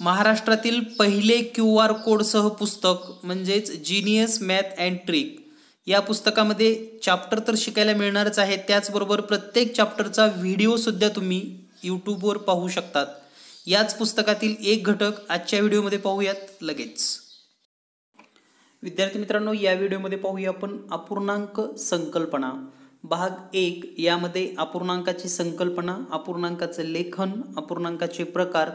महाराष्ट्रातील पहिले QR कोडसह पुस्तक म्हणजेच जीनियस मॅथ अँड ट्रिक या पुस्तकामध्ये चॅप्टर तर शिकायला मिळणारच आहे, त्याचबरोबर प्रत्येक चॅप्टरचा व्हिडिओ सुद्धा तुम्ही यूट्यूबवर पाहू शकतात। याच पुस्तकातील एक घटक आजच्या व्हिडिओमध्ये पाहूयात लगेच। विद्यार्थी मित्रांनो, या व्हिडिओमध्ये पाहूया आपण अपूर्णांक संकल्पना भाग 1। यामध्ये अपूर्णांकाची संकल्पना, अपूर्णांकाचे लेखन, अपूर्णांकाचे प्रकार,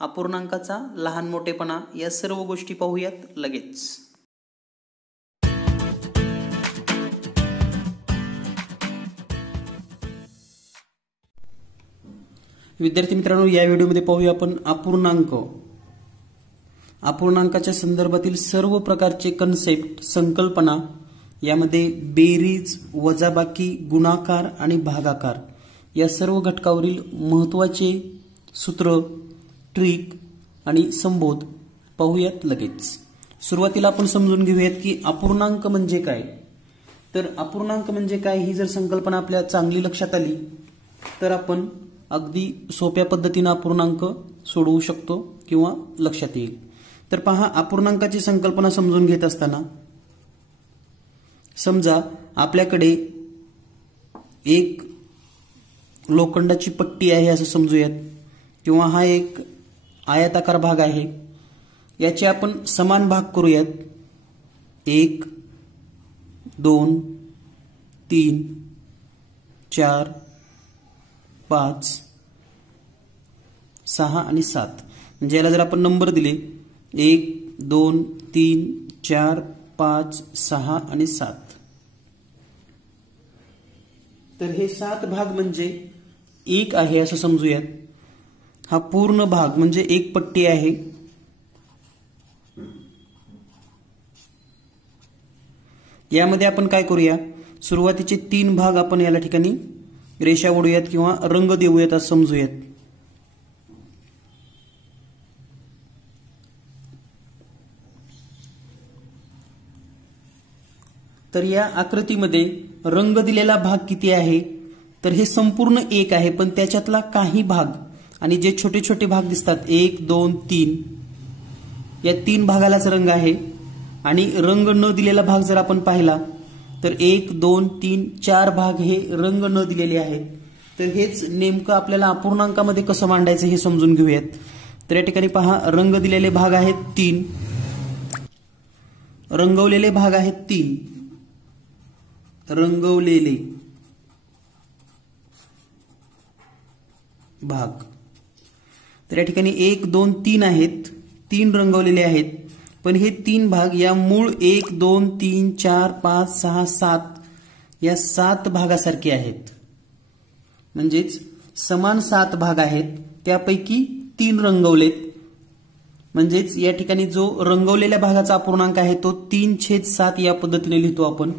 अपूर्णांकाचा लहान मोठेपणा या सर्व गोष्टी पाहूयात लगेच। विद्यार्थी मित्रांनो, या व्हिडिओमध्ये पाहूया आपण अपूर्णांक, अपूर्णांकाच्या संदर्भातील सर्व प्रकारचे कन्सेप्ट, संकल्पना, यामध्ये बेरीज, वजाबाकी, गुणाकार आणि भागाकार या सर्व घटकावरील महत्त्वाचे सूत्र, ट्रिक आणि संबोध पाहूयात लगेच। सुरुवातीला आपण समजून घेऊयात की अपूर्णांक म्हणजे काय। तर अपूर्णांक म्हणजे काय ही जर संकल्पना आपल्या चांगली लक्षात आली तर आपण अगदी सोप्या पद्धतीने अपूर्णांक सोडवू शकतो किंवा लक्षात येईल। तर पहा, अपूर्णांकाची संकल्पना समजून घेत असताना समजा आपल्याकडे एक लोखंडाची पट्टी आहे असं समजूयात, किंवा हा एक आयताकार भाग आहे। याचे आपण समान भाग करूयात, 1 2 3 4 5 6 आणि 7। म्हणजे याला जर आपण नंबर दिले 1 2 3 4 5 6 आणि 7, तर हे 7 भाग म्हणजे 1 आहे असं समजूयात। हा पूर्ण भाग म्हणजे एक पट्टी आहे। यामध्ये आपण काय करूया, सुरुवातीचे 3 भाग आपण या ठिकाणी रेषा ओढूयात किंवा रंग देऊयात असं समजूयात। तर या आकृतीमध्ये रंग दिलेला भाग किती आहे, तर हे संपूर्ण 1 आहे, पण त्याच्यातला काही भाग आणि जे छोटे छोटे भाग दिसतात 1 2 3 या 3 भागालाच रंग आहे। आणि रंग न दिलेला भाग जर आपण पाहिला तर 1 2 3 4 भाग हे रंग न दिलेले आहेत। तर हेच नेमकं आपल्याला अपूर्णांकामध्ये कसं मांडायचं हे समजून घेऊयात। तर या ठिकाणी पहा, रंग दिलेले भाग आहेत 3, रंगवलेले भाग आहेत 3, रंगवलेले भाग। तर या ठिकाणी 1 2 3 आहेत, 3 रंगवलेले आहेत, पण हे 3 भाग या मूळ 1 2 3 4 5 6 7 या 7 भागासारखे आहेत। म्हणजेच समान 7 भाग आहेत, त्यापैकी 3 रंगवलेत। म्हणजेच या ठिकाणी जो रंगवलेल्या भागाचा अपूर्णांक आहे तो 3/7 या पद्धतीने लिहितो आपण।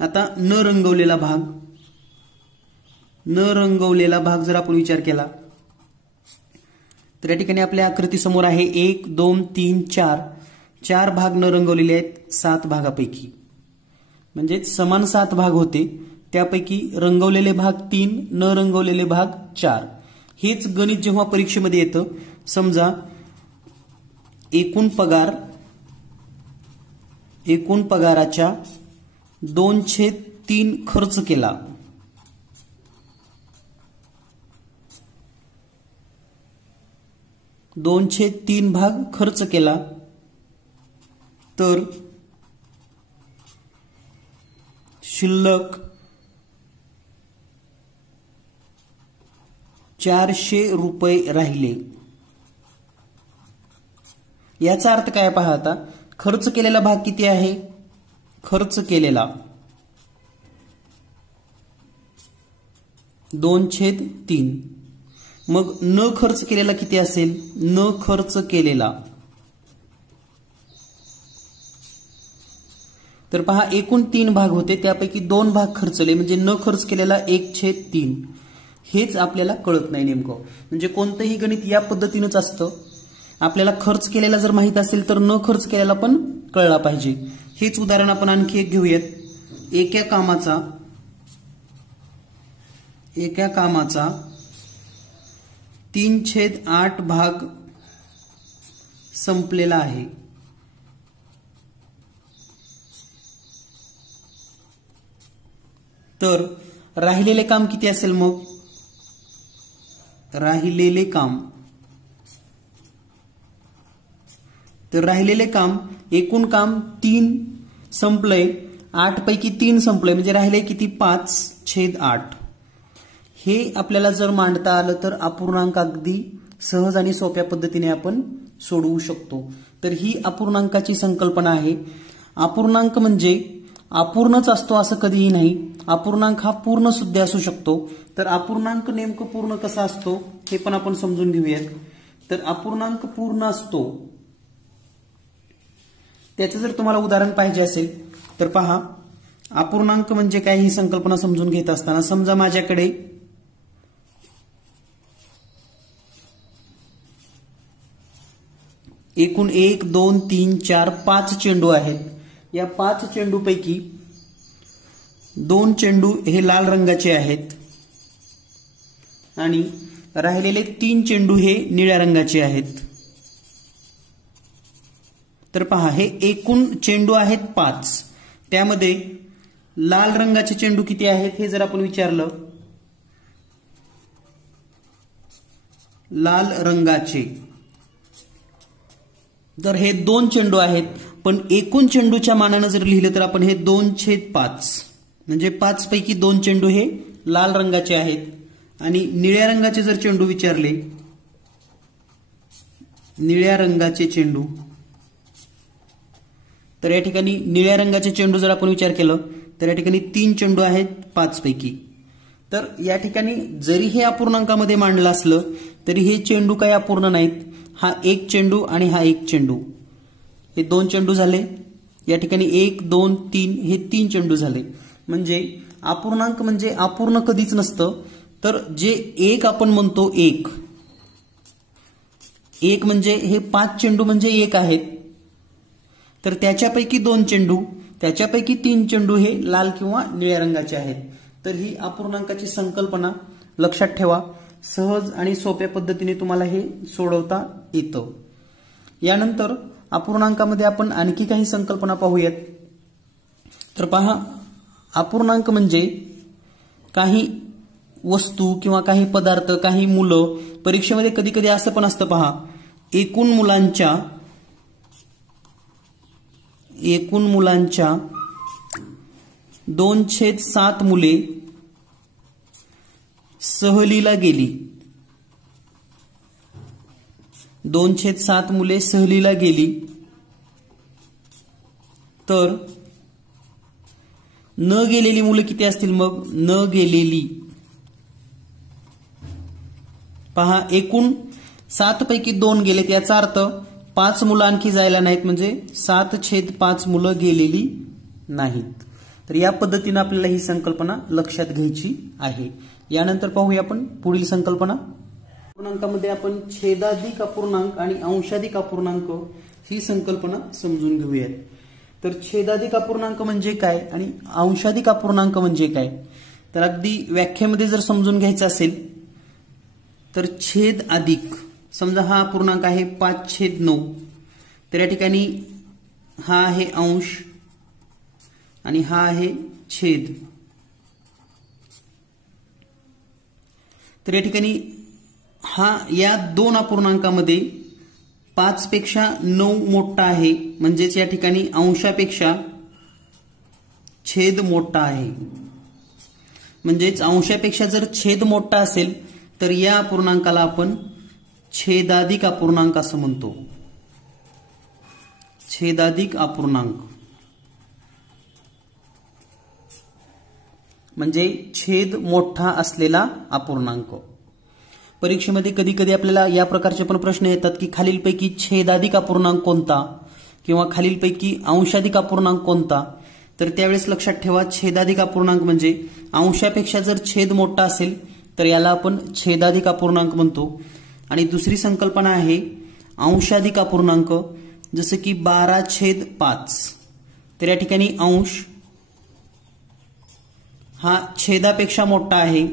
आता न रंगवलेला भाग जर आपण विचार केला तर या ठिकाणी आपल्या आकृती समोर आहे 1 2 3 4 भाग न रंगवलेले आहेत 7 भागापैकी। म्हणजे समान 7 भाग होते, त्यापैकी रंगवलेले भाग 3, न रंगवलेले भाग 4। हेच गणित जेव्हा परीक्षेमध्ये येतं, समजा एकूण पगाराच्या 2/3 खर्च केला, (2/3) भाग खर्च केला, तर शिल्लक 400 रुपये राहिले। याचा अर्थ काय पहा, आता खर्च केलेला भाग किती आहे, खर्च केलेला 2/3, मग न खर्च केलेला किती असेल, न खर्च केलेला। तर पहा, एकूण 3 भाग होते, त्यापैकी 2 भाग खर्चले, म्हणजे न खर्च केलेला 1/3। हेच आपल्याला कळत नाही नेमकं। म्हणजे कोणतंही गणित या पद्धतीनेच असतं, आपल्याला खर्च केलेला जर माहित असेल तर न खर्च केलेला पण कळला पाहिजे। हेच उदाहरण आपण आणखी एक घेऊयात। एका कामाचा 3/8 भाग संपलेला आहे. तर राहिलेले काम किती असेल मग? राहिलेले काम, तर राहिलेले काम, एकूण काम 3 संपलंय, 8 पैकी 3 संपलंय, म्हणजे राहिले किती? 5/8. हे आपल्याला जर मांडता आलं तर अपूर्णांक अगदी सहज आणि सोप्या पद्धतीने आपण सोडवू शकतो. तर ही अपूर्णांकाची संकल्पना आहे. अपूर्णांक म्हणजे अपूर्णच असतो असं कधीही नाही. अपूर्णांक हा पूर्ण सुद्धा असू शकतो. तर अपूर्णांक नेमकं पूर्ण कसा असतो हे पण आपण समजून घेऊयात. तर अपूर्णांक पूर्ण असतो, त्याचं जर तुम्हाला उदाहरण पाहिजे असेल तर पहा, अपूर्णांक म्हणजे काय ही संकल्पना समजून घेत असताना समजा माझ्याकडे एकूण 1, 2, 3, 4, 5 चेंडू आहेत. या 5 चेंडूपैकी 2 चेंडू हे लाल रंगाचे आहेत आणि राहिलेले 3 चेंडू हे निळ्या रंगाचे आहेत. तर पहा, हे एकूण चेंडू आहेत 5. त्यामध्ये लाल रंगाचे चेंडू किती आहेत हे जर आपण विचारलं, लाल रंगाचे, तर हे 2 चेंडू आहेत. पण एकूण चेंडूच्या मानानं जर लिहिलं तर आपण हे 2/5, म्हणजे 5 पैकी 2 चेंडू हे लाल रंगाचे आहेत. आणि निळ्या रंगाचे जर चेंडू विचारले, निळ्या रंगाचे चेंडू, तर या ठिकाणी निळ्या रंगाचे चेंडू जर आपण विचार केलं तर या ठिकाणी 3 चेंडू आहेत 5 पैकी. तर या ठिकाणी जरी हे अपूर्णांकामध्ये मांडलं असलं तरी हे चेंडू काही अपूर्ण नाहीत. हा 1 चेंडू आणि हा 1 चेंडू, हे 2 चेंडू झाले. या ठिकाणी 1, 2, 3 हे 3 चेंडू झाले. म्हणजे अपूर्णांक म्हणजे अपूर्ण कधीच नसतं. तर जे 1 आपण म्हणतो, 1 म्हणजे हे 5 चेंडू म्हणजे 1 आहेत. तर त्याच्यापैकी 2 चेंडू, त्याच्यापैकी 3 चेंडू हे लाल किंवा निळ्या रंगाचे आहेत. तर ही अपूर्णांकाची संकल्पना लक्षात ठेवा. सहज आणि सोप्या पद्धतीने तुम्हाला हे सोडवता येतं. यानंतर अपूर्णांकामध्ये आपण आणखी काही संकल्पना पाहूयात. तर पहा, अपूर्णांक म्हणजे काही वस्तू किंवा काही पदार्थ, काही मुलं, परीक्षेमध्ये कधी कधी असं पण असतं पहा, एकूण मुलांच्या 2/7 मुले सहलीला गेली. 2/7 मुले सहलीला गेली. तर न गेलेली मुलं किती असतील मग? न गेलेली, पहा, एकूण 7 पैकी 2 गेलेत, याचा अर्थ 5 मुलं आणखी जायला नाहीत, म्हणजे 7/5 मुलं गेलेली नाहीत. तर या पद्धतीने आपल्याला ही संकल्पना लक्षात घ्यायची आहे. यानंतर पाहूया आपण पुढील संकल्पना. अपूर्णांकामध्ये आपण छेदाधिक अपूर्णांक आणि अंशाधिक अपूर्णांक ही संकल्पना समजून घेऊयात. तर छेदाधिक अपूर्णांक म्हणजे काय आणि अंशाधिक अपूर्णांक म्हणजे काय? तर अगदी व्याख्येमध्ये जर समजून घ्यायचं असेल तर छेद अधिक, समजा हा अपूर्णांक आहे 5/9, तर या ठिकाणी हा आहे अंश आणि हा आहे छेद. तर या ठिकाणी या 2 अपूर्णांकामध्ये 5 पेक्षा 9 मोठा आहे, म्हणजेच या ठिकाणी अंशापेक्षा छेद मोठा आहे. म्हणजेच अंशापेक्षा जर छेद मोठा असेल तर या अपूर्णांकाला आपण छेदाधिक अपूर्णांक असं म्हणतो. छेदाधिक अपूर्णांक म्हणजे छेद मोठा असलेला अपूर्णांक. परीक्षेमध्ये कधी कधी आपल्याला या प्रकारचे पण प्रश्न येतात की खालीलपैकी छेदाधिक अपूर्णांक कोणता किंवा खालीलपैकी अंशाधिक अपूर्णांक कोणता. तर त्यावेळेस लक्षात ठेवा, छेदाधिक अपूर्णांक म्हणजे अंशापेक्षा जर छेद मोठा असेल तर याला आपण छेदाधिक अपूर्णांक म्हणतो. आणि दुसरी संकल्पना आहे अंशाधिक अपूर्णांक, जसं की 12/5. तर या ठिकाणी अंश हा छेदापेक्षा मोठा आहे,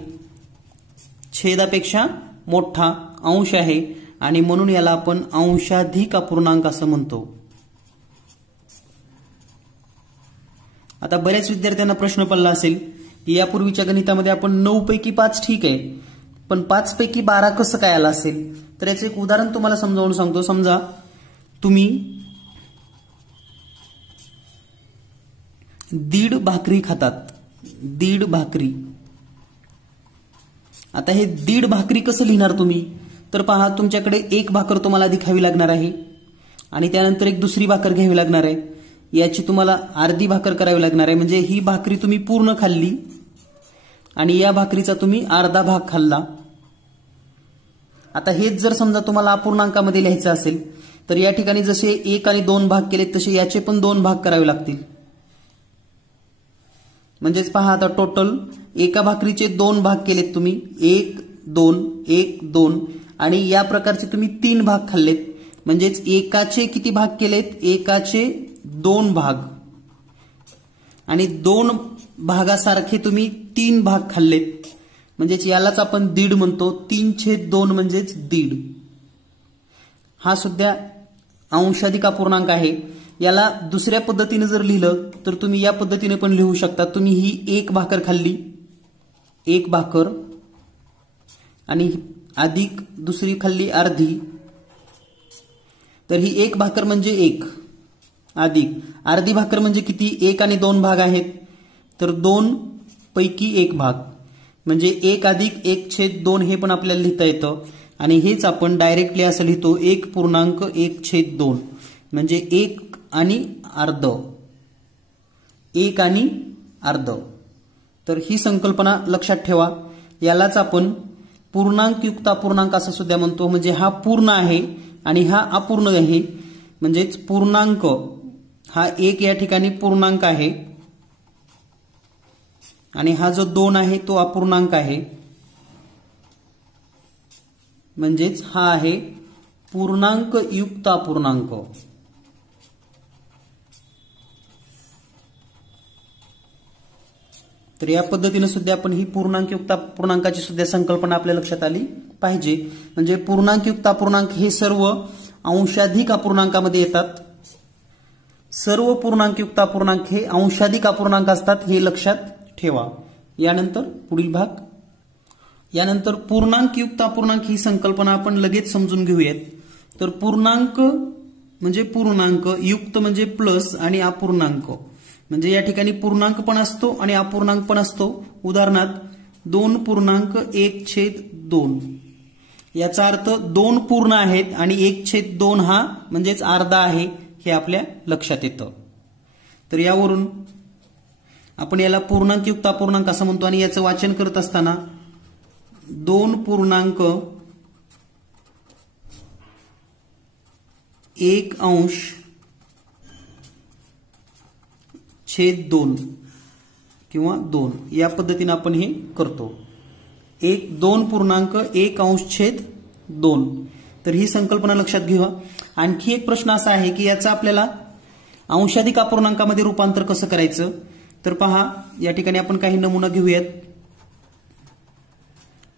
छेदापेक्षा मोठा अंश आहे आणि म्हणून याला आपण अंशाधिक अपूर्णांक असं म्हणतो. आता बऱ्याच विद्यार्थ्यांना प्रश्न पडला असेल की यापूर्वीच्या गणितामध्ये आपण 9 पैकी 5 ठीक आहे, पण 5 पैकी 12 कसं काय आलं असेल? तर याचं एक उदाहरण तुम्हाला समजावून सांगतो. समजा तुम्ही 1.5 भाकरी खातात, 1.5 भाकरी. आता हे 1.5 भाकरी कसं लिहिणार तुम्ही? तर पहा, तुमच्याकडे 1 भाकर तुम्हाला आधी खावी लागणार आहे आणि त्यानंतर एक दुसरी भाकर घ्यावी लागणार आहे. याची तुम्हाला अर्धी भाकर करावी लागणार आहे. म्हणजे ही भाकरी तुम्ही पूर्ण खाल्ली आणि या भाकरीचा तुम्ही अर्धा भाग खाल्ला. आता हेच जर समजा तुम्हाला अपूर्णांकामध्ये लिहायचं असेल तर या ठिकाणी जसे 1 आणि 2 भाग केले तसे याचे पण 2 भाग करावे लागतील. म्हणजेच पहा, आता टोटल एका भाकरीचे 2 भाग केलेत तुम्ही, 1 2 1 2, आणि या प्रकारचे तुम्ही 3 भाग खाल्लेत. म्हणजेच एकाचे किती भाग केलेत? एकाचे 2 भाग, आणि 2 भागासारखे तुम्ही 3 भाग खाल्लेत. म्हणजेच यालाच आपण 1.5 म्हणतो. 3/2 म्हणजेच 1.5. हा सुद्धा अंशाधिक अपूर्णांक आहे. याला दुसऱ्या पद्धतीने जर लिहिलं तर तुम्ही या पद्धतीने पण लिहू शकता. तुम्ही ही 1 भाकर खाल्ली, 1 भाकर, आणि अधिक दुसरी खाल्ली अर्धी, तर ही 1 भाकर म्हणजे 1, अधिक अर्धी भाकर म्हणजे किती? 1 आणि 2 भाग आहेत, तर 2 पैकी 1 भाग, म्हणजे 1 अधिक 1/2 हे पण आपल्याला लिहिता येतं. आणि हेच आपण डायरेक्टली असं लिहितो 1.1/2, म्हणजे 1 आणि अर्ध, 1 आणि अर्ध. तर ही संकल्पना लक्षात ठेवा. यालाच आपण पूर्णांकयुक्त अपूर्णांक असं सुद्धा म्हणतो. म्हणजे हा पूर्ण आहे आणि हा अपूर्ण आहे. म्हणजेच पूर्णांक हा 1 या ठिकाणी पूर्णांक आहे आणि हा जो 2 आहे तो अपूर्णांक आहे. म्हणजेच हा आहे पूर्णांकयुक्त अपूर्णांक. तर या पद्धतीने सुद्धा आपण ही पूर्णांकयुक्त अपूर्णांकाची सुद्धा संकल्पना आपल्या लक्षात आली पाहिजे. म्हणजे पूर्णांकयुक्त अपूर्णांक हे सर्व अंशाधिक अपूर्णांकामध्ये येतात. सर्व पूर्णांकयुक्त अपूर्णांक हे अंशाधिक अपूर्णांक असतात, हे लक्षात ठेवा. यानंतर पुढील भाग, यानंतर पूर्णांकयुक्त अपूर्णांक ही संकल्पना आपण लगेच समजून घेऊयात. तर पूर्णांक म्हणजे पूर्णांक, युक्त म्हणजे प्लस, आणि अपूर्णांक म्हणजे या ठिकाणी पूर्णांक पण असतो आणि अपूर्णांक पण असतो. उदाहरणार्थ 2.1/2. याचा अर्थ 2 पूर्ण आहेत आणि 1/2 हा म्हणजेच अर्धा आहे, हे आपल्या लक्षात येतं. तर यावरून आपण याला पूर्णांकयुक्त अपूर्णांक असं म्हणतो. आणि याचं वाचन करत असताना 2.1/2 किंवा 2 या पद्धतीने आपण हे करतो. 2.1/2. तर ही संकल्पना लक्षात घेऊया. आणखी एक प्रश्न असा आहे की याचा आपल्याला अंशाधिक अपूर्णांकामध्ये रूपांतर कसं करायचं? तर पहा, या ठिकाणी आपण काही नमुना घेऊयात.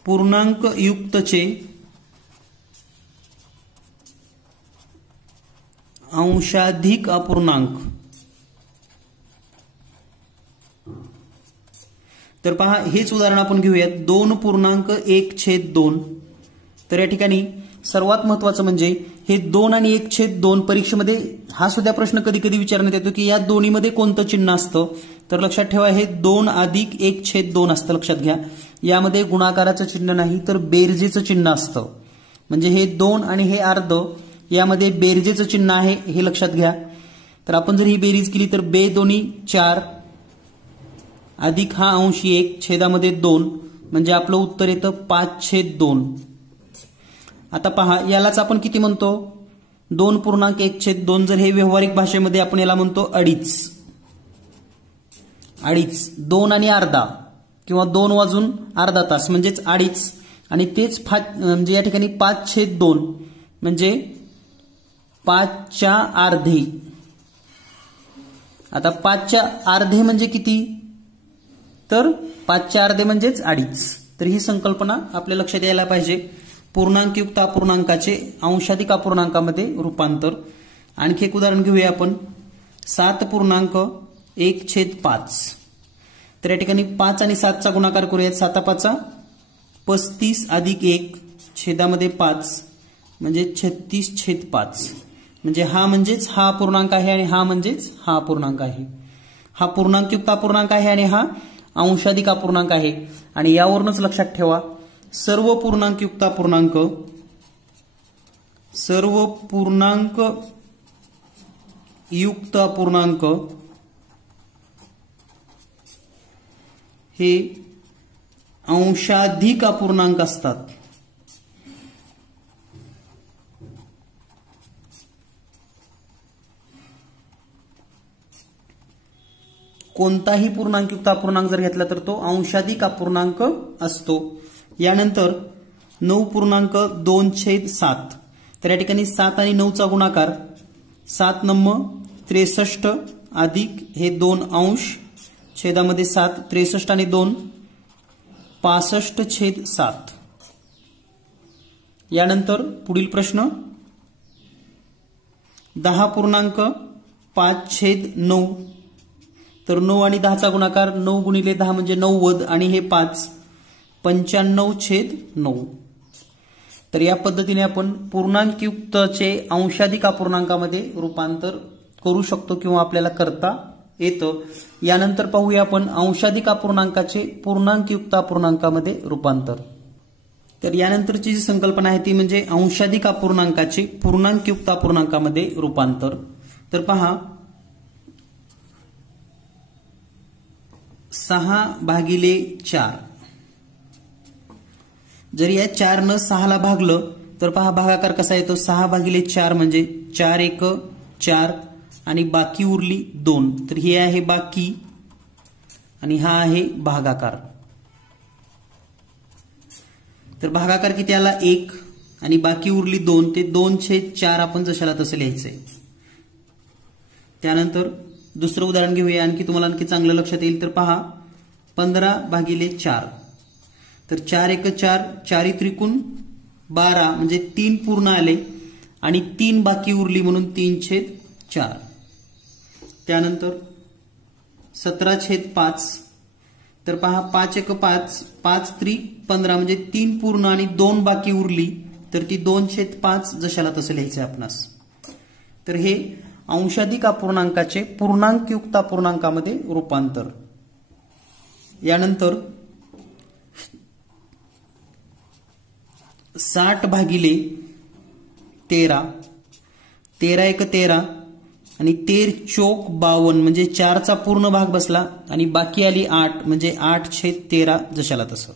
पूर्णांकयुक्तचे अंशाधिक अपूर्णांक. तर पहा, हेच उदाहरण आपण घेऊयात 2.1/2. तर या ठिकाणी सर्वात महत्वाचं म्हणजे हे 2 आणि 1/2 परीक्षेमध्ये हा सुद्धा प्रश्न कधी कधी विचारण्यात येतो की या दोन्हीमध्ये कोणतं चिन्ह असतं? तर लक्षात ठेवा, हे 2 अधिक 1/2 असतं. लक्षात घ्या, यामध्ये गुणाकाराचं चिन्ह नाही तर बेरजेचं चिन्ह असतं. म्हणजे हे 2 आणि हे अर्ध यामध्ये बेरजेचं चिन्ह आहे, हे लक्षात घ्या. तर आपण जर ही बेरीज केली तर 2 4 अधिक हा अंशी 1 छेदामध्ये 2, म्हणजे आपलं उत्तर येतं 5/2. आता पहा, यालाच आपण किती म्हणतो? 2.1/2. जर हे व्यावहारिक भाषेमध्ये आपण याला म्हणतो अडीच. 2 आणि अर्धा किंवा 2 वाजून अर्धा तास म्हणजेच अडीच. आणि तेच म्हणजे या ठिकाणी 5/2 म्हणजे 5च्या अर्धे. आता 5च्या अर्धे म्हणजे किती? तर 5च्या अर्धे म्हणजेच अडीच. तर ही संकल्पना आपल्या लक्षात यायला पाहिजे. पूर्णांकयुक्त अपूर्णांकाचे अंशाधिक अपूर्णांकामध्ये रूपांतर. आणखी एक उदाहरण घेऊया आपण. 7.1/5. तर या ठिकाणी 5 आणि 7चा गुणाकार करूयात. 7×5 35 अधिक 1 छेदामध्ये 5 म्हणजे 36/5. म्हणजे हा म्हणजेच हा अपूर्णांक आहे आणि हा म्हणजेच हा अपूर्णांक आहे. हा पूर्णांकयुक्त अपूर्णांक आहे आणि हा अंशाधिक अपूर्णांक आहे. आणि यावरूनच लक्षात ठेवा, सर्व पूर्णांकयुक्त अपूर्णांक हे अंशाधिक अपूर्णांक असतात. कोणताही पूर्णांकयुक्त अपूर्णांक जर घेतला तर तो अंशाधिक अपूर्णांक असतो. यानंतर 9.2/7. तर या ठिकाणी 7 आणि 9चा गुणाकार 7 नम्म 63 अधिक हे 2 अंश छेदामध्ये 7 63 आणि 2 65/7. यानंतर पुढील प्रश्न 10.5/9. तर 9 आणि 10चा गुणाकार 9 गुणिले 10 म्हणजे 90 आणि हे 5 95/9. तर या पद्धतीने आपण पूर्णांकयुक्तचे अंशाधिक अपूर्णांकामध्ये रूपांतर करू शकतो किंवा आपल्याला करता येतं. यानंतर पाहूया आपण अंशाधिक अपूर्णांकाचे पूर्णांकयुक्त अपूर्णांकामध्ये रूपांतर. तर यानंतरची जी संकल्पना आहे ती म्हणजे अंशाधिक अपूर्णांकाचे पूर्णांकयुक्त अपूर्णांकामध्ये रूपांतर. तर पहा, 6/4. जर या 4 न 6ला भागलं तर पहा भागाकार कसा येतो. 6/4 म्हणजे 4 1 4 आणि बाकी उरली 2. तर हे आहे बाकी आणि हा आहे भागाकार. तर भागाकार किती आला 1 आणि बाकी उरली 2. ते 2/4 आपण जशाला तसं लिहायचंय. त्यानंतर दुसरं उदाहरण घेऊया, आणखी तुम्हाला आणखी चांगलं लक्षात येईल. तर पहा 15/4. तर 4 1 4 4 त्रिकोण 12 म्हणजे 3 पूर्ण आले आणि 3 बाकी उरली म्हणून 3/4. त्यानंतर 17/5. तर पहा 5 1 5 5 त्रिक 15 म्हणजे 3 पूर्ण आणि 2 बाकी उरली तर ती 2/5 जशाला तसं लिहायचं आपणास. तर हे अंशाधिक अपूर्णांकाचे पूर्णांकयुक्त अपूर्णांकामध्ये रूपांतर. यानंतर 60/13. 13 1 13 आणि 13 चौक 52 म्हणजे 4चा पूर्ण भाग बसला आणि बाकी आली 8 म्हणजे 8/13 जशाला तसं.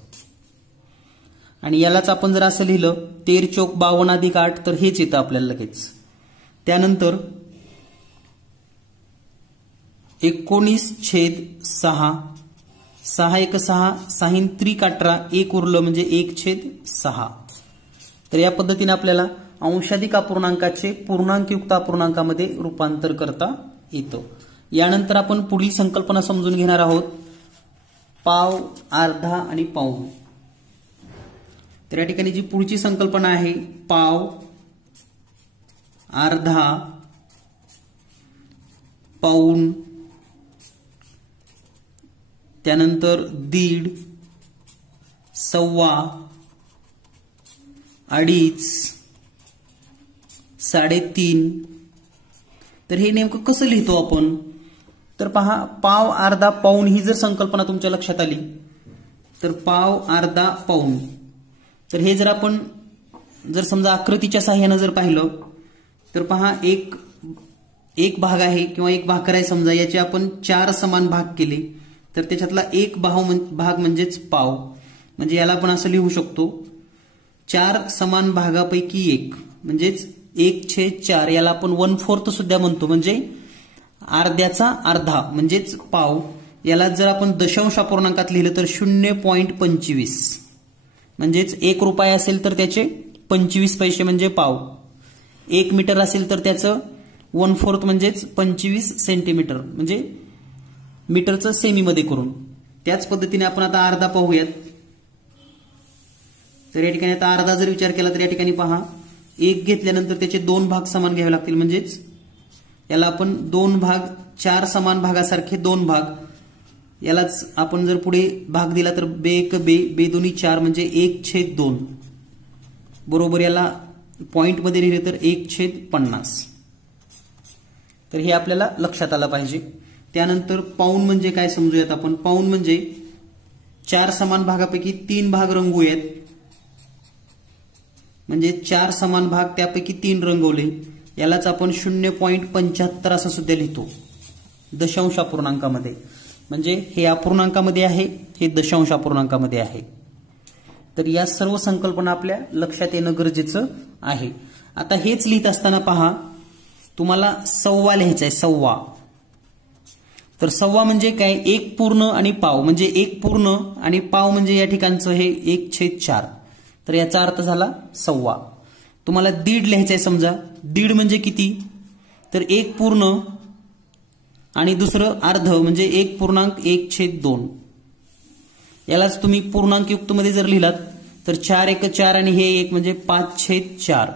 आणि यालाच आपण जर असं लिहिलं 13 चौक 52 अधिक 8 तर हेच येतं आपल्याला लगेच. त्यानंतर 19/6. 6 1 6 6 त्रिक 18 1 उरलं म्हणजे 1/6. तर या पद्धतीने आपल्याला अंशाधिक अपूर्णांकाचे पूर्णांकयुक्त अपूर्णांकामध्ये रूपांतर करता येतं. यानंतर आपण पुढील संकल्पना समजून घेणार आहोत, पाव, अर्धा आणि पाऊण. तर या ठिकाणी जी पुढची संकल्पना आहे पाव, अर्धा, पाऊण, त्यानंतर दीड, सव्वा, अडीच, 3.5. तर हे नेमकं कसं लिहितो आपण. तर पहा पाव, अर्धा, पाऊण ही जर संकल्पना तुमच्या लक्षात आली तर पाव, अर्धा, पाऊण. तर हे जर आपण जर समजा आकृतीच्या साहाय्याने जर पाहिलं तर पहा एक भाग आहे किंवा एक भाकर आहे समजा, याचे आपण 4 समान भाग केले तर त्याच्यातला एक भाग म्हणजेच पाव. म्हणजे याला आपण असं लिहू शकतो 4 समान भागापैकी एक म्हणजेच 1/4. याला आपण 1/4 सुद्धा म्हणतो म्हणजे अर्ध्याचा अर्धा म्हणजेच पाव. याला जर आपण दशांश अपूर्णांकात लिहिलं तर 0.25 म्हणजेच 1 रुपया असेल तर त्याचे 25 पैसे म्हणजे पाव. 1 मीटर असेल तर त्याचं 1/4 म्हणजेच 25 सेंटीमीटर म्हणजे मीटरचं सेमीमध्ये करून. त्याच पद्धतीने आपण आता अर्धा पाहूयात. तर या ठिकाणी आता अर्धा जर विचार केला तर या ठिकाणी पहा 1 घेतल्यानंतर त्याचे 2 भाग समान घ्यावे लागतील, म्हणजेच याला आपण 2 भाग 4 समान भागासारखे 2 भाग, यालाच आपण जर पुढे भाग दिला तर बे एक बे, बे दोन्ही 4 म्हणजे 1/2 बरोबर याला पॉइंट मध्ये लिहिले तर 1/50. तर हे आपल्याला लक्षात आलं पाहिजे. त्यानंतर पाऊण म्हणजे काय समजूयात आपण. पाऊण म्हणजे 4 समान भागापैकी 3 भाग रंगवूयात, म्हणजे 4 समान भाग त्यापैकी 3 रंगवले, यालाच आपण 0.75 असं सुद्धा लिहितो दशांश अपूर्णांकामध्ये. म्हणजे हे अपूर्णांकामध्ये आहे, हे दशांश अपूर्णांकामध्ये आहे. तर या सर्व संकल्पना आपल्या लक्षात येणं गरजेचं आहे. आता हेच लिहित असताना पहा तुम्हाला सव्वा लिहायचा आहे, सव्वा. तर सव्वा म्हणजे काय, 1 पूर्ण आणि पाव, म्हणजे 1 पूर्ण आणि पाव म्हणजे या ठिकाणचं हे 1/4. तर याचा अर्थ झाला सव्वा. तुम्हाला दीड लिहायचं आहे समजा. दीड म्हणजे किती, तर 1 पूर्ण आणि दुसरं अर्ध म्हणजे 1.1/2. यालाच तुम्ही पूर्णांक युक्त मध्ये जर लिहिलात तर 4 1 4 आणि हे 1 म्हणजे 5/4.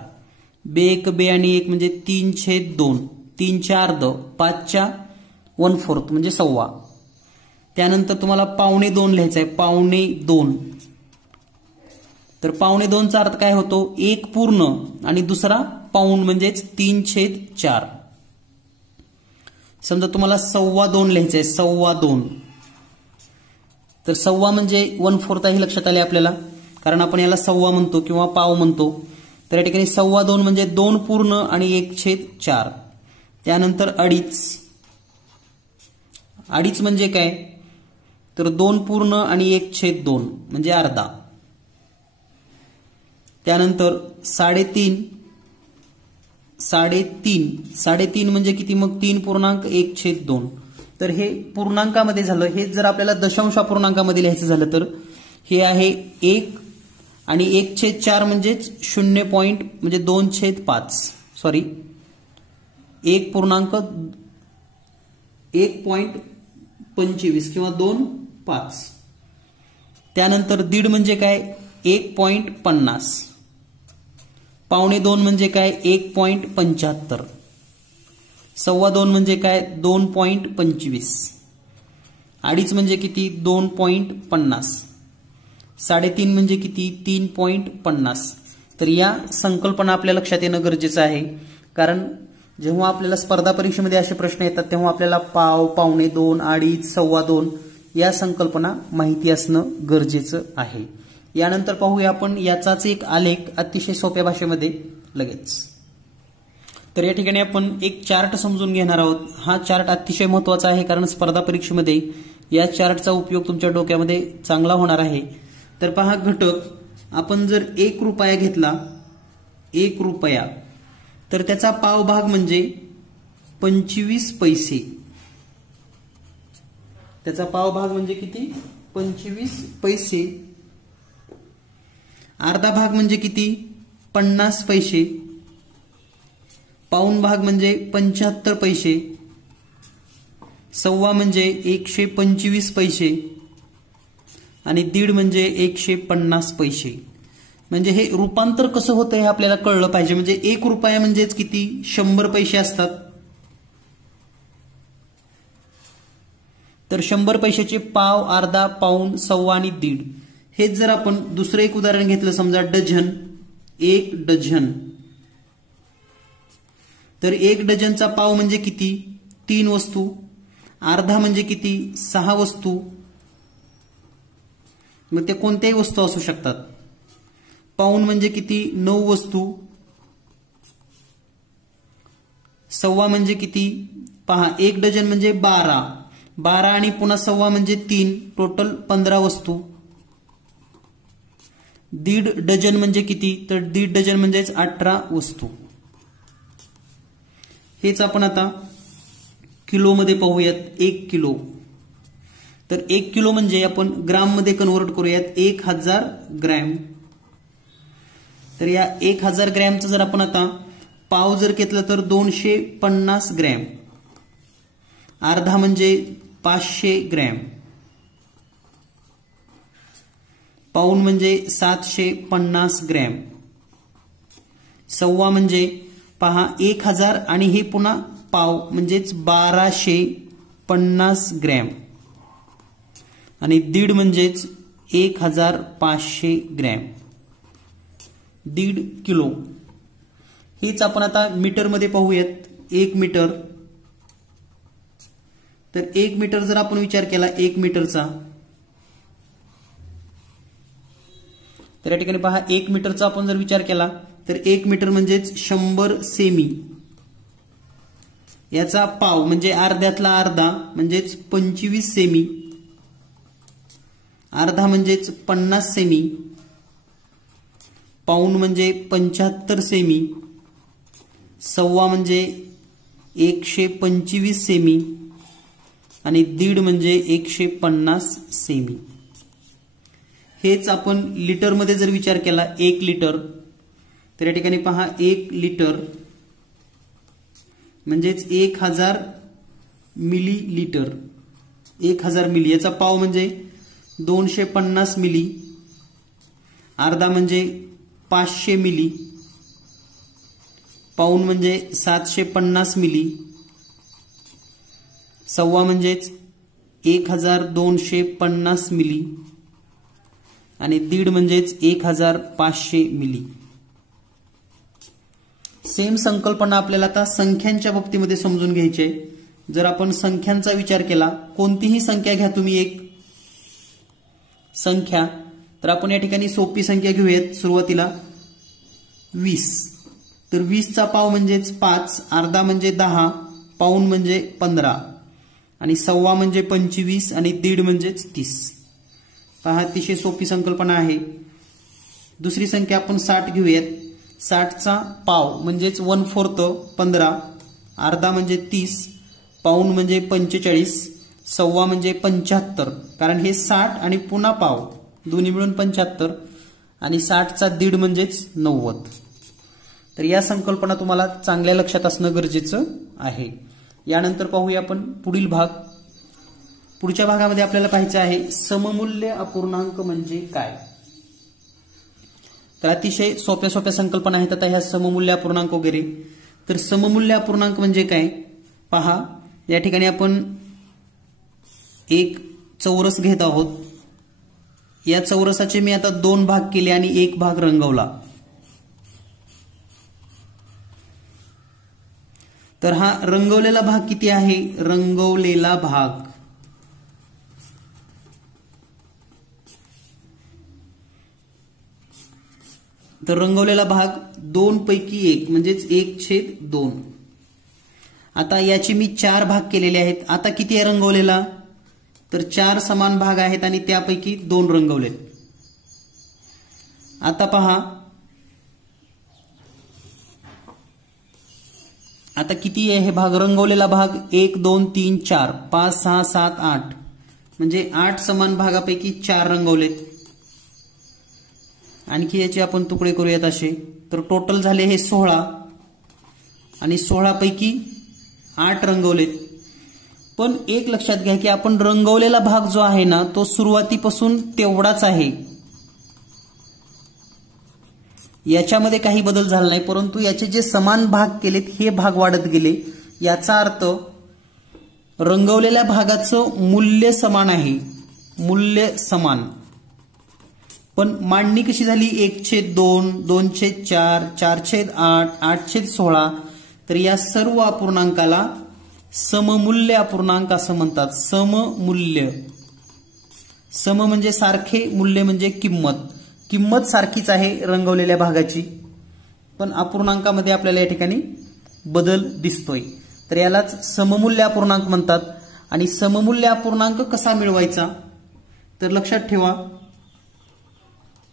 बे 1 बे आणि 1 म्हणजे 3/2. 3च्या अर्ध, 5च्या 1/4 म्हणजे सव्वा. त्यानंतर तुम्हाला 1/2 लिहायचं आहे, 1/2. तर 1/2चा अर्थ काय होतो, 1 पूर्ण आणि दुसरा पाऊण म्हणजेच 3/4. समजा तुम्हाला 2.25 लिहायचं आहे, 2.25. तर सव्वा म्हणजे 1/4 हे लक्षात आले आपल्याला, कारण आपण याला सव्वा म्हणतो किंवा पाव म्हणतो. तर या ठिकाणी 2.25 म्हणजे 2 पूर्ण आणि 1/4. त्यानंतर अडीच. अडीच म्हणजे काय, तर 2 पूर्ण आणि 1/2 म्हणजे अर्धा. त्यानंतर 3.5. 3.5 म्हणजे किती मग, 3.1/2. तर हे पूर्णांकामध्ये झालं. हे जर आपल्याला दशांश अपूर्णांकामध्ये लिहायचं झालं तर हे आहे 1 आणि 1/4 म्हणजेच 0 पॉइंट म्हणजे 2/5. सॉरी 1.25 किंवा 2.5. त्यानंतर दीड म्हणजे काय, 1.50. 1.25 म्हणजे काय, 1.75. 2.25 म्हणजे काय, 2.25. अडीच म्हणजे किती, 2.50. 3.5 म्हणजे किती, 3.50. तर या संकल्पना आपल्या लक्षात येणं गरजेचं आहे, कारण जेव्हा आपल्याला स्पर्धा परीक्षेमध्ये असे प्रश्न येतात तेव्हा आपल्याला पाव, 1.25, अडीच, 2.25 या संकल्पना माहिती असणं गरजेचं आहे. यानंतर पाहूया आपण याचाच एक आलेख अतिशय सोप्या भाषेमध्ये लगेच. तर या ठिकाणी आपण एक चार्ट समजून घेणार आहोत. हा चार्ट अतिशय महत्वाचा आहे, कारण स्पर्धा परीक्षेमध्ये या चार्टचा उपयोग तुमच्या डोक्यामध्ये चांगला होणार आहे. तर पहा, घटक आपण जर 1 रुपया घेतला, 1 रुपया, तर त्याचा पाव भाग म्हणजे 25 पैसे. त्याचा पाव भाग म्हणजे किती, 25 पैसे. अर्धा भाग म्हणजे किती, 50 पैसे. पाऊण भाग म्हणजे 75 पैसे. सव्वा म्हणजे 125 पैसे आणि दीड म्हणजे 150 पैसे. म्हणजे हे रूपांतर कसं होतं हे आपल्याला कळलं पाहिजे. म्हणजे 1 रुपया म्हणजेच किती, 100 पैसे असतात. तर 100 पैशाचे पाव, अर्धा, पाऊण, सव्वा आणि दीड. हेच जर आपण दुसरं एक उदाहरण घेतलं, समजा डझन, 1 डझन. तर 1 डझनचा पाव म्हणजे किती, 3 वस्तू. अर्धा म्हणजे किती, 6 वस्तू. मग ते कोणत्याही वस्तू असू शकतात. पाऊण म्हणजे किती, 9 वस्तू. सव्वा म्हणजे किती, पहा 1 डझन म्हणजे 12. 12 आणि पुन्हा सव्वा म्हणजे 3, टोटल 15 वस्तू. दीड डझन म्हणजे किती, तर दीड डझन म्हणजेच 18 वस्तू. हेच आपण आता किलो मध्ये पाहूयात. 1 किलो. तर 1 किलो म्हणजे आपण ग्राम मध्ये कन्व्हर्ट करूयात, 1000 ग्रॅम. तर या 1000 ग्रॅमचं जर आपण आता पाव जर घेतलं तर 250 ग्रॅम. अर्धा म्हणजे 500 ग्रॅम. पाऊण म्हणजे 750 ग्रॅम, सव्वा म्हणजे पहा 1000 आणि हे पुन्हा पाव म्हणजेच 1250 ग्रॅम आणि दीड म्हणजेच 1500 ग्रॅम, 1.5 किलो. हेच आपण आता मीटरमध्ये पाहूयात. 1 मीटर, तर 1 मीटर जर आपण विचार केला 1 मीटरचा, तर या ठिकाणी पहा 1 मीटरचा आपण जर विचार केला तर 1 मीटर म्हणजेच 100 सेमी, याचा पाव म्हणजे अर्ध्यातला अर्धा म्हणजेच 25 सेमी, अर्धा म्हणजेच 50 सेमी, पाऊण म्हणजे 75 सेमी, सव्वा म्हणजे 125 सेमी आणि दीड म्हणजे 150 सेमी. हेच आपण लिटरमध्ये जर विचार केला 1 लिटर, तर या ठिकाणी पहा 1 लिटर म्हणजेच 1000 मिली लिटर, 1000 मिली, याचा पाव म्हणजे 250 मिली, अर्धा म्हणजे 500 मिली, पाऊण म्हणजे 750 मिली, सव्वा म्हणजेच 1250 मिली आणि दीड म्हणजेच 1500 मिली. सेम संकल्पना आपल्याला आता संख्यांच्या बाबतीमध्ये समजून घ्यायची आहे. जर आपण संख्यांचा विचार केला, कोणतीही संख्या घ्या तुम्ही एक संख्या, तर आपण या ठिकाणी सोपी संख्या घेऊयात सुरुवातीला 20. तर 20 चा पाव म्हणजेच 5, अर्धा म्हणजे 10, पाऊण म्हणजे 15 आणि सव्वा म्हणजे 25 आणि दीड म्हणजेच 30. पहा अतिशय सोपी संकल्पना आहे. दुसरी संख्या आपण 60 घेऊयात. 60 चा पाव म्हणजेच 1/4 15, अर्धा म्हणजे 30, पाऊण म्हणजे 45, सव्वा म्हणजे 75, कारण हे 60 आणि पुन्हा पाव दोन्ही मिळून 75 आणि 60 चा दीड म्हणजेच 90. तर या संकल्पना तुम्हाला चांगल्या लक्षात असणं गरजेचं आहे. यानंतर पाहूया आपण पुढील भाग. पुढच्या भागामध्ये आपल्याला पाहायचं आहे सममूल्य अपूर्णांक म्हणजे काय. तर अतिशय सोप्या सोप्या संकल्पना आहेत आता ह्या सममूल्य अपूर्णांक वगैरे. तर सममूल्य अपूर्णांक म्हणजे काय पहा, या ठिकाणी आपण एक चौरस घेत आहोत. या चौरसाचे मी आता 2 भाग केले आणि 1 भाग रंगवला. तर हा रंगवलेला भाग किती आहे, रंगवलेला भाग तर रंगवलेला भाग 2 पैकी 1 म्हणजेच 1/2. आता याचे मी 4 भाग केलेले आहेत. आता किती आहे रंगवलेला, तर 4 समान भाग आहेत आणि त्यापैकी 2 रंगवलेत. आता पहा आता किती आहे हे भाग, रंगवलेला भाग 1 2 3 4 5 6 7 8 म्हणजे 8 समान भागापैकी 4 रंगवलेत. आणखी याचे आपण तुकडे करूयात असे. तर टोटल झाले हे 16 आणि 16 पैकी 8 रंगवलेत. पण एक लक्षात घ्या की आपण रंगवलेला भाग जो आहे ना तो सुरुवातीपासून तेवढाच आहे, याच्यामध्ये काही बदल झाला नाही, परंतु याचे जे समान भाग केलेत हे भाग वाढत गेले. याचा अर्थ रंगवलेल्या भागाचं मूल्य समान आहे, मूल्य समान. पण मांडणी कशी झाली, 1/2, 2/4, 4/8, 8/16. तर या सर्व अपूर्णांकाला सममूल्य अपूर्णांक असं म्हणतात. सममूल्य, सम म्हणजे सारखे, मूल्य म्हणजे किंमत. किंमत सारखीच आहे रंगवलेल्या भागाची, पण अपूर्णांकामध्ये आपल्याला या ठिकाणी बदल दिसतोय. तर यालाच सममूल्य अपूर्णांक म्हणतात. आणि सममूल्य अपूर्णांक कसा मिळवायचा, तर लक्षात ठेवा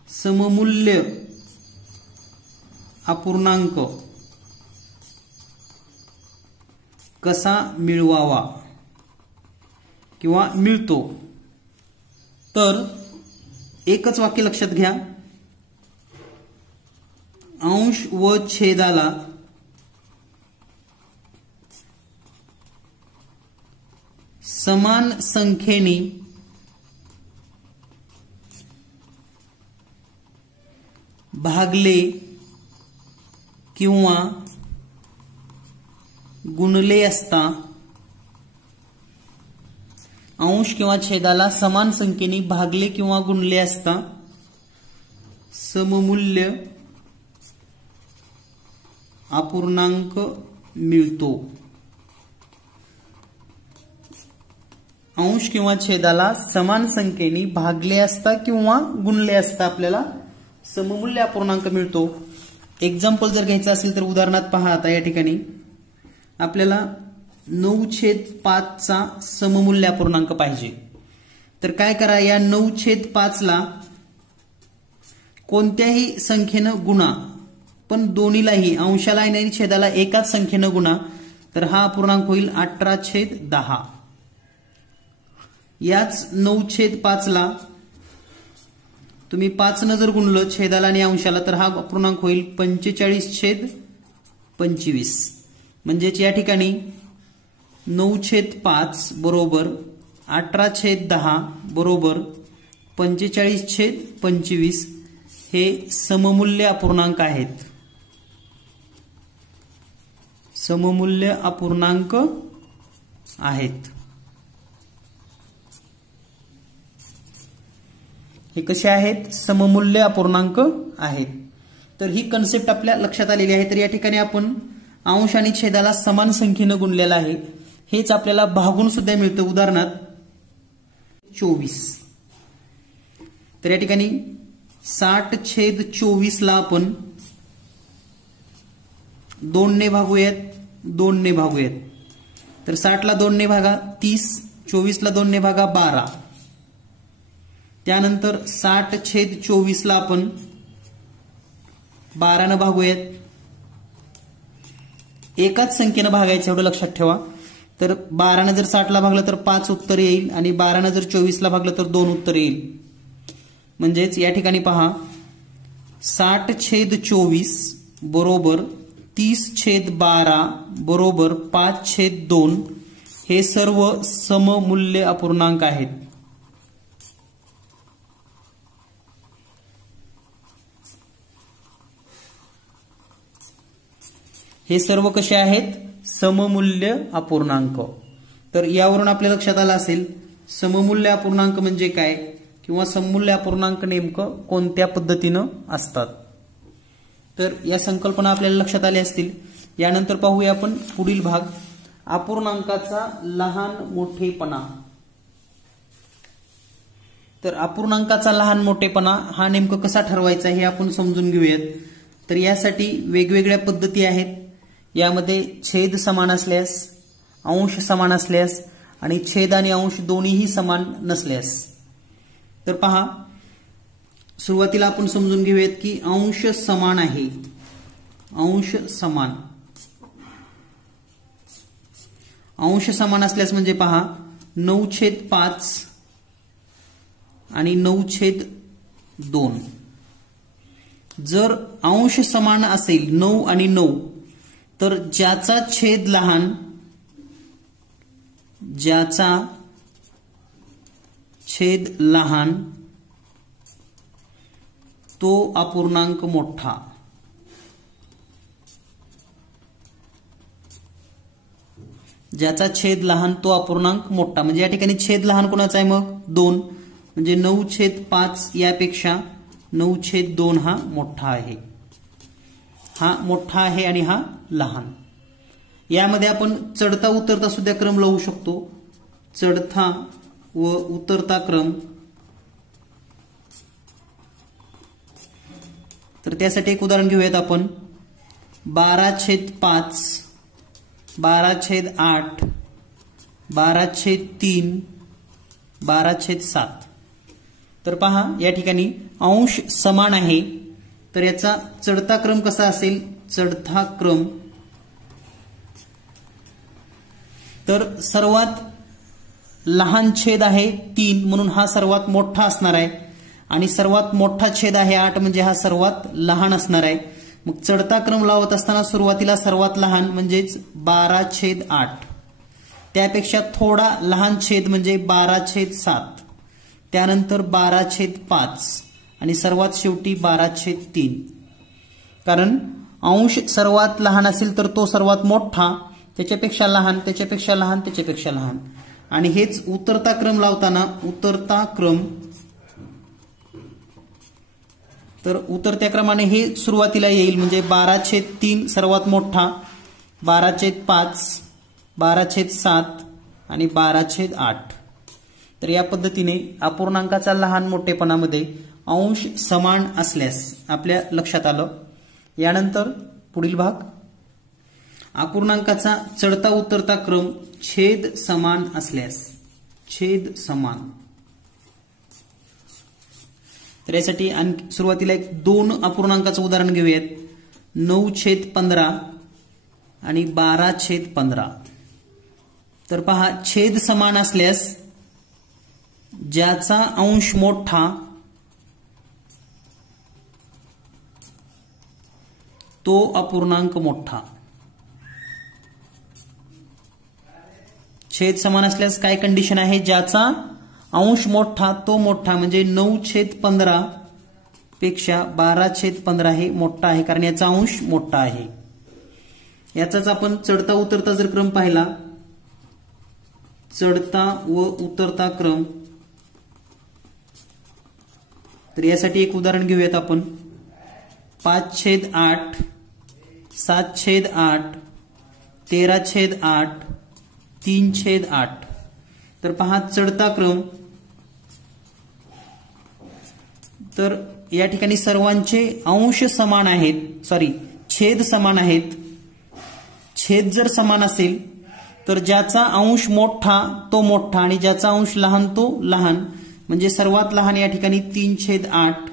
सममूल्य अपूर्णांक कसा मिळवावा किंवा मिळतो, तर एकच वाक्य लक्षात घ्या. अंश व छेदाला समान संख्येने भागले किंवा गुणले असता अंश किंवा छेदाला समान संख्येने भागले किंवा गुणले असता सममूल्य अपूर्णांक मिळतो। अंश किंवा छेदाला समान संख्येने भागले असता किंवा गुणले असता आपल्याला सममूल्य अपूर्णांक मिळतो। एक्झाम्पल जर घ्यायचं असेल तर उदाहरणात पहा, आता या ठिकाणी आपल्याला 9/5 चा सममूल्य अपूर्णांक पाहिजे। तर काय करा, या 9/5 ला कोणत्याही संख्येनं गुणा, पण दोन्हीलाही अंशाला आणि छेदाला एकाच संख्येनं गुणा, तर हा अपूर्णांक होईल 18/10। याच 9/5 ला तुम्ही 5 न जर गुणलं छेदाला आणि अंशाला तर हा अपूर्णांक होईल 45/25। म्हणजेच या ठिकाणी 9/5 बरोबर 18/10 बरोबर 45/25 हे सममूल्य अपूर्णांक आहेत। सममूल्य अपूर्णांक आहेत। हे कसे आहेत? सममूल्य अपूर्णांक आहेत। तर ही कन्सेप्ट आपल्या लक्षात आलेली आहे। तर या ठिकाणी आपण अंश आणि छेदाला समान संख्येनं गुणलेला आहे, हेच आपल्याला भागून सुद्धा मिळतं। उदाहरणात 24, तर या ठिकाणी 60/24 ला आपण 2 ने भागूयात, 2 ने भागूयात। तर 60 ला 2 ने भागा 30, 24 ला 2 ने भागा 12। त्यानंतर 60/24 ला आपण 12 ने भागूयात। एकाच संख्येनं भागायचं एवढं लक्षात ठेवा। तर 12 ने जर 60 ला भागलं तर 5 उत्तर येईल आणि 12 ने जर 24 ला भागलं तर 2 उत्तर येईल। म्हणजेच या ठिकाणी पहा 60/24 बरोबर 30/12 बरोबर 5/2 हे सर्व सममूल्य अपूर्णांक आहेत। हे सर्व कसे आहेत? सममूल्य अपूर्णांक। तर यावरून आपल्या लक्षात आलं असेल सममूल्य अपूर्णांक म्हणजे काय किंवा सममूल्य अपूर्णांक नेमकं कोणत्या पद्धतीनं असतात। तर या संकल्पना आपल्याला लक्षात आल्या असतील। यानंतर पाहूया आपण पुढील भाग, अपूर्णांकाचा लहान मोठेपणा। तर अपूर्णांकाचा लहान मोठेपणा हा नेमकं कसा ठरवायचा हे आपण समजून घेऊयात। तर यासाठी वेगवेगळ्या पद्धती आहेत। यामध्ये छेद समान असल्यास, अंश समान असल्यास आणि छेद आणि अंश दोन्हीही समान नसल्यास। तर पहा, सुरुवातीला आपण समजून घेऊयात की अंश समान आहे। अंश समान, अंश समान असल्यास म्हणजे पहा 9/5 आणि 9/2। जर अंश समान असेल 9 आणि 9 तर ज्याचा छेद लहान, ज्याचा छेद लहान तो अपूर्णांक मोठा। ज्याचा छेद लहान तो अपूर्णांक मोठा। म्हणजे या ठिकाणी छेद लहान कोणाचा आहे मग 2, म्हणजे 9/5 यापेक्षा 9/2 हा मोठा आहे। हा मोठा आहे आणि हा लहान। यामध्ये आपण चढता उतरता सुद्धा क्रम लावू शकतो। चढता व उतरता क्रम। तर त्यासाठी एक उदाहरण घेऊयात आपण 12/5, 12/8, 12/3, 12/7। तर पहा या ठिकाणी अंश समान आहे, तर याचा चढता क्रम कसा असेल? चढता क्रम तर सर्वात लहान छेद आहे 3 म्हणून हा सर्वात मोठा असणार आहे आणि सर्वात मोठा छेद आहे 8 म्हणजे हा सर्वात लहान असणार आहे। मग चढता क्रम लावत असताना सुरुवातीला सर्वात लहान म्हणजेच 12/8, त्यापेक्षा थोडा लहान छेद म्हणजे 12/7, त्यानंतर 12/5 आणि सर्वात शेवटी 12/3. कारण अंश सर्वात लहान असेल तर तो सर्वात मोठा, त्याच्यापेक्षा लहान, त्याच्यापेक्षा लहान, त्याच्यापेक्षा लहान. आणि हेच उतरता क्रम लावताना उतरता क्रम, तर उतरत्या क्रमाने हे सुरुवातीला येईल म्हणजे 12/3 सर्वात मोठा, 12/5, 12/7 आणि 12/8. तर या पद्धतीने अपूर्णांकाचा लहान मोठेपणामध्ये अंश समान असल्यास आपल्या लक्षात आलं. यानंतर पुढील भाग, अपूर्णांकाचा चढता उतरता क्रम छेद समान असल्यास. छेद समान. तर यासाठी सुरुवातीला एक 2 अपूर्णांकाचं उदाहरण घेऊयात. 9/15 आणि 12/15. तर पहा, छेद समान असल्यास ज्याचा अंश मोठा तो अपूर्णांक मोठा. छेद समान असल्यास काय कंडिशन आहे? ज्याचा अंश मोठा तो मोठा, म्हणजे 9/15 पेक्षा 12/15 हे मोठा आहे, कारण याचा अंश मोठा आहे. याचाच आपण चढता उतरता जर क्रम पाहिला, चढता व उतरता क्रम, तर यासाठी एक उदाहरण घेऊयात आपण. 5/8, 7/8, 13/8, 3/8. तर पहा, चढता क्रम. तर या ठिकाणी सर्वांचे अंश समान आहेत, छेद समान आहेत. छेद जर समान असेल तर ज्याचा अंश मोठा तो मोठा आणि ज्याचा अंश लहान तो लहान. म्हणजे सर्वात लहान या ठिकाणी 3/8,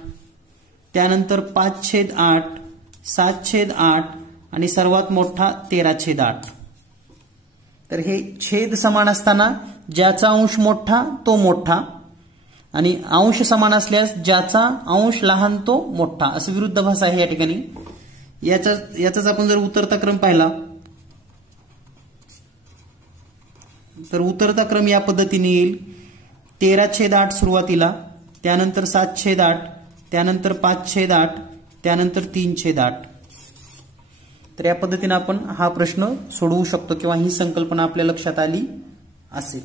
त्यानंतर 5/8, 7/8 आणि सर्वात मोठा 13/8. तर हे छेद समान असताना ज्याचा अंश मोठा तो मोठा आणि अंश समान असल्यास ज्याचा अंश लहान तो मोठा, असं विरुद्धाभास आहे या ठिकाणी. याचाच आपण जर उतरता क्रम पाहिला तर उतरता क्रम या पद्धतीने येईल. 13/8 सुरुवातीला, त्यानंतर 7/8, त्यानंतर 5/8, त्यानंतर 3/8. तर या पद्धतीने आपण हा प्रश्न सोडवू शकतो किंवा ही संकल्पना आपल्या लक्षात आली असेल.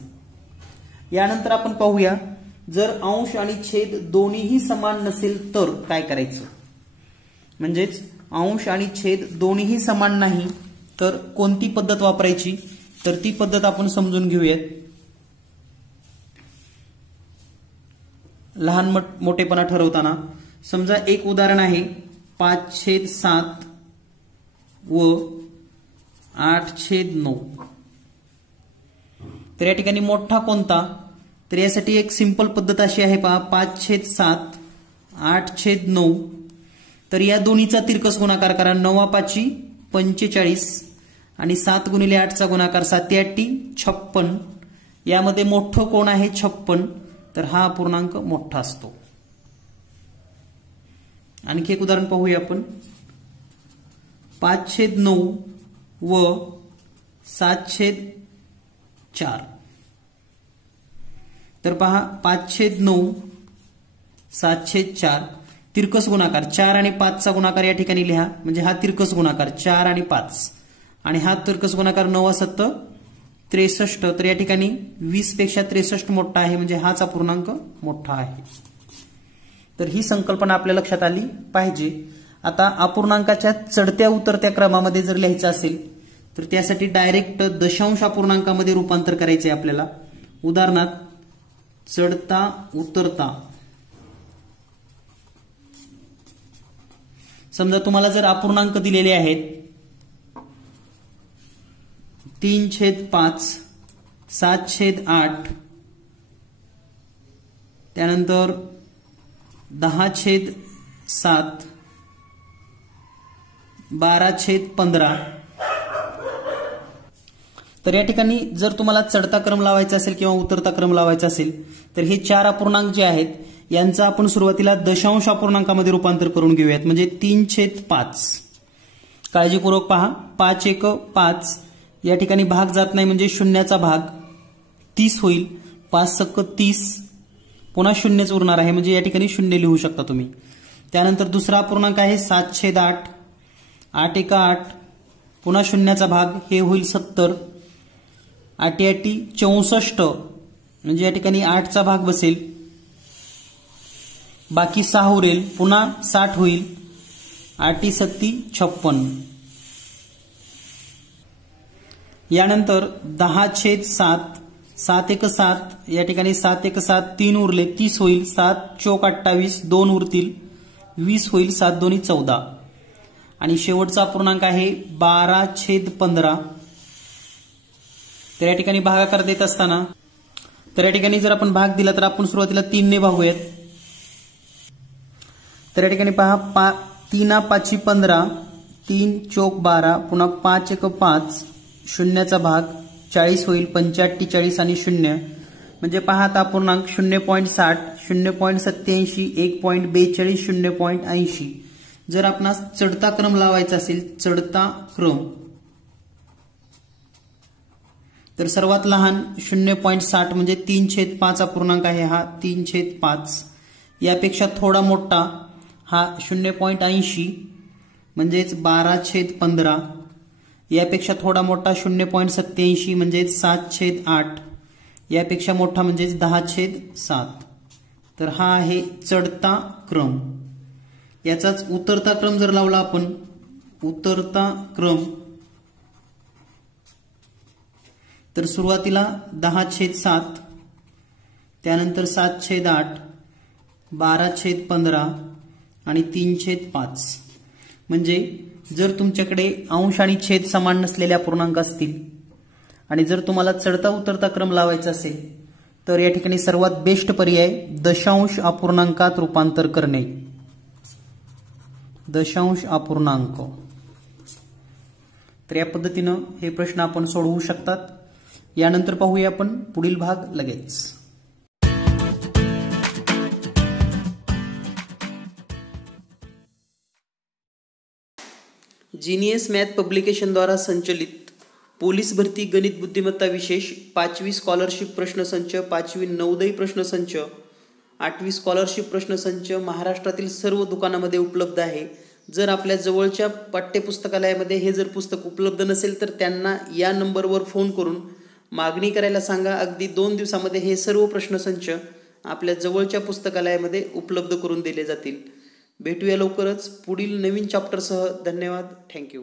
यानंतर आपण पाहूया, जर अंश आणि छेद दोन्हीही समान नसेल तर काय करायचं. म्हणजेच अंश आणि छेद दोन्हीही समान नाही तर कोणती पद्धत वापरायची, तर ती पद्धत आपण समजून घेऊयात. लहान मोठेपणा ठरवताना समजा एक उदाहरण आहे 5/7 व 8/9. तर या ठिकाणी मोठा कोणता, तर यासाठी एक सिंपल पद्धत अशी आहे पहा. 5/7, 8/9. तर या दोन्हीचा तिरकस गुणाकार करा. 9/5 45 आणि 7 × 8 गुणाकार 7×8 56. यामध्ये मोठं कोण आहे? 56. तर हा अपूर्णांक मोठा असतो. आणखी एक उदाहरण पाहूया आपण. 5/9 व 7/4. तर पहा, 5/9, 7/4 तिरकस गुणाकार. 4 आणि 5चा गुणाकार या ठिकाणी लिहा, म्हणजे हा तिरकस गुणाकार 4 आणि 5. आणि हा तिरकस गुणाकार 9×7 63. तर या ठिकाणी 20 पेक्षा 63 मोठा आहे, म्हणजे हाच अपूर्णांक मोठा आहे. तर ही संकल्पना आपल्या लक्षात आली पाहिजे. आता अपूर्णांकाच्या चढत्या उतरत्या क्रमामध्ये जर लिहायचं असेल तर त्यासाठी डायरेक्ट दशांश अपूर्णांकामध्ये रूपांतर करायचे आपल्याला. उदाहरणार्थ चढता उतरता. समजा तुम्हाला जर अपूर्णांक दिलेले आहेत 3/5, 7/8, त्यानंतर 10/7, 12/15. तर या ठिकाणी जर तुम्हाला चढता क्रम लावायचा असेल किंवा उतरता क्रम लावायचा असेल तर हे 4 अपूर्णांक जे आहेत यांचं आपण सुरुवातीला दशांश अपूर्णांकामध्ये रूपांतर करून घेऊयात. म्हणजे 3/5. काळजीपूर्वक पहा. 5×1 5. या ठिकाणी भाग जात नाही म्हणजे शून्याचा भाग 30 होईल. 5×6 30, पुन्हा शून्यच उरणार आहे, म्हणजे या ठिकाणी शून्य लिहू शकता तुम्ही. त्यानंतर दुसरा अपूर्णांक आहे 7/8. 8 एका 8, पुन्हा शून्याचा भाग, हे होईल 70. 8 8 64, म्हणजे या ठिकाणी 8चा भाग बसेल, बाकी 6 उरेल, पुन्हा 60 होईल. 8 7 56. यानंतर 10/7. 7 1 7, या ठिकाणी 7 1 7 3 उरले, 30 होईल. 7 चौक 28, 2 उरतील, 20 होईल. 7 2 14. आणि शेवटचा अपूर्णांक आहे 12/15. तर या ठिकाणी भागाकार देत असताना, तर या ठिकाणी जर आपण भाग दिला तर आपण सुरुवातीला 3 ने भागूयात. तर या ठिकाणी पहा, 3 5 15, 3 चौक 12, पुन्हा 5 1 5, शून्याचा भाग, 40 होईल. 85 40 आणि 0, म्हणजे पहा आता अपूर्णांक 0.60, 0.87, 1.42, 0.80. जर आपणास चढता क्रम लावायचा असेल, चढता क्रम, तर सर्वात लहान 0.60 म्हणजे 3/5 अपूर्णांक आहे हा, 3/5. यापेक्षा थोडा मोठा हा 0.80 म्हणजेच 12/15. यापेक्षा थोडा मोठा 0.87 म्हणजेच 7/8. यापेक्षा मोठा म्हणजेच 10/7. तर हा आहे चढता क्रम. याचाच उतरता क्रम जर लावला आपण, उतरता क्रम, तर सुरुवातीला 10/7, त्यानंतर 7/8, 12/15 आणि 3/5. म्हणजे जर तुमच्याकडे अंश आणि छेद समान नसलेले अपूर्णांक असतील आणि जर तुम्हाला चढता उतरता क्रम लावायचा असेल, तर या ठिकाणी सर्वात बेस्ट पर्याय दशांश अपूर्णांकात रूपांतर करणे. दशांश अपूर्णांक. तर या पद्धतीनं हे प्रश्न आपण सोडवू शकतात. यानंतर पाहूया आपण पुढील भाग लगेच. जीनियस मॅथ पब्लिकेशन द्वारा संचलित पोलीस भरती गणित बुद्धिमत्ता विशेष 5वी स्कॉलरशिप प्रश्नसंच, 5वी नवोदय प्रश्नसंच, 8वी स्कॉलरशिप प्रश्नसंच महाराष्ट्रातील सर्व दुकानामध्ये उपलब्ध आहे. जर आपल्या जवळच्या पाठ्यपुस्तकालयामध्ये हे जर पुस्तक उपलब्ध नसेल तर त्यांना या नंबरवर फोन करून मागणी करायला सांगा. अगदी 2 दिवसामध्ये हे सर्व प्रश्नसंच आपल्या जवळच्या पुस्तकालयामध्ये उपलब्ध करून दिले जातील. भेटूया लवकरच पुढील नवीन चॅप्टरसह. धन्यवाद. थँक्यू.